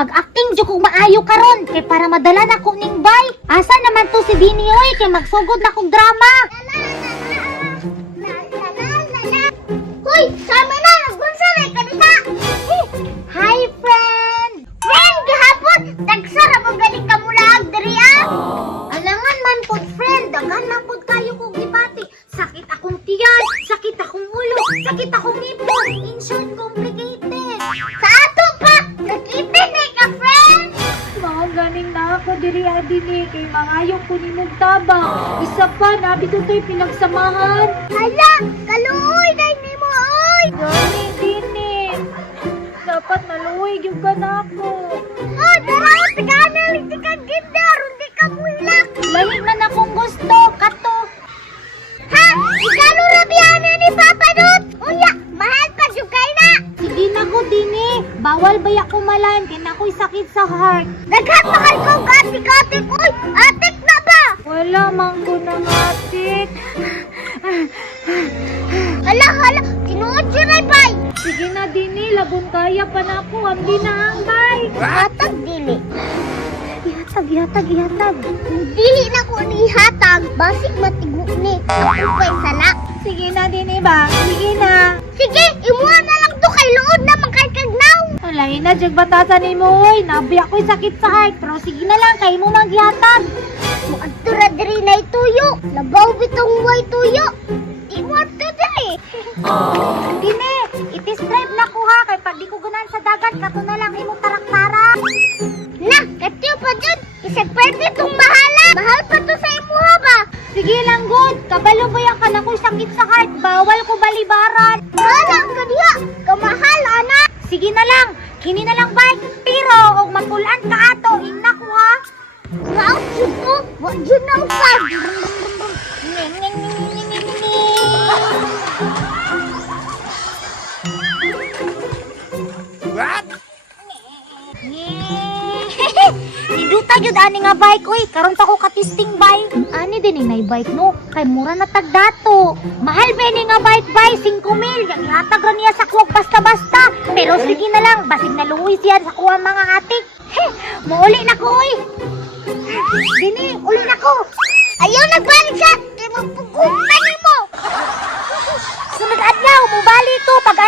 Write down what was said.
mag-acting jud kog maayo karon kay para madala na ko ning bay. Asa naman to si Dini oy kay magsugod na kog drama. Hoy, sama na nagbunsa na kanita. Hi friend. Friend, gahapon tagsara mo gani ka mula diri ah. Alangan man pud friend, daghan na pud kayo kog gipati. Sakit akong tiyan, sakit akong ulo, sakit akong ngipon. In short, complicated. Sa ato pa, nakita na ka friend. Mga ganing na ako diri adini kay mangayo ko ni tabang. Isa pa nabito to'y pinagsamahan. Hala, kaluoy na ni mo oy. Gani dini. Dapat naluwig yung ganako. Oh, dara, tagana lang di ka ganda, rundi ka mulak. Lahi man akong gusto, kato. Ha? Igalo na biyana ni Papa Dut. Unya, mahal pa jugay na. Sige na ko dini. Bawal baya kumalan, kaya ako'y sakit sa heart. Daghan mahal ko gatik-gatik. Uy, atik na ba? Wala man ko ng atik. Hala, hala, tinuod siya na bay. Sige na dini, lagon kaya pa na ako. Amdi na ang bay. Hatag dili. Ihatag. Dili na ko ni hatag. Basig matigo ni. Ako kay sala. Sige na dini ba? Sige na. Sige, imuha na lang to kay luod na makagkagnaw. Alay na, jag batasan ni mo, oy. Nabi ako'y sakit sa heart. Pero sige na lang, kayo mo maghihatag. Muadtura diri na ituyo. Labaw bitong way tuyo. Di mo adto diri. Dini, itiscribe na ko ha. Kay pag di ko ganan sa dagat, kato na lang imong tarak-tarak. Na, katiyo pa dyan. Isag pwede itong mahala. Mahal pa to sa imuha ba? Sige lang, good. Kabalo ba yan ka na ko'y sakit sa heart? Bawal ko balibaran. Halang ka diha. Kamahal, anak. Sige na lang. Kini na lang ba? Pero, og matulan ka ato, ina ko ha. Raot yun to. Wag yun na usag. What? Niduta yun ani nga bike, oy. Karon pa ko katisting bike. Ani din inay bike no. Kay mura na tagdato. Mahal ba ni nga bike bay 5,000. Yang ihatag ra niya sa kuwag basta-basta. Pero sige na lang, basig na luwi siya sa kuha mga atik. Muuli na ko, oy. Dini, uli na ko. Ayaw nagbalik siya. Kaya mapugutan mo. Sunod adlaw, mubali to pag